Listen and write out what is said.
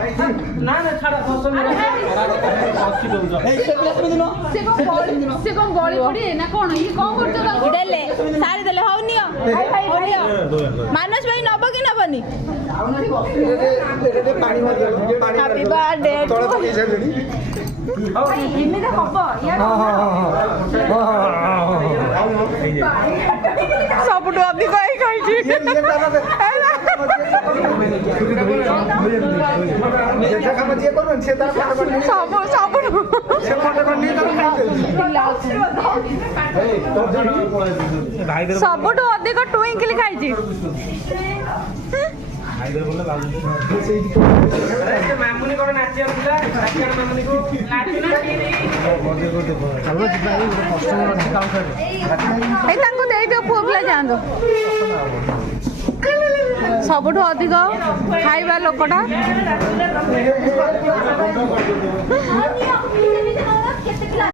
ना ना छाड़ा फसल में से कौन गली पड़ी ना कौन ये कौन करछ देले सारी देले होनी मानस भाई नब कि नबनी हैप्पी बर्थडे एमिते हब सबटो अधिक खाई खाइछि सबटो अधिक ट्विंकल खाइछि मामुनी को नाचिया पिला नाचिया मामुनी को नाचिना ए तांको देई दियो पुआ पिला जांदो सबठो अधिक खाइबा लोकटा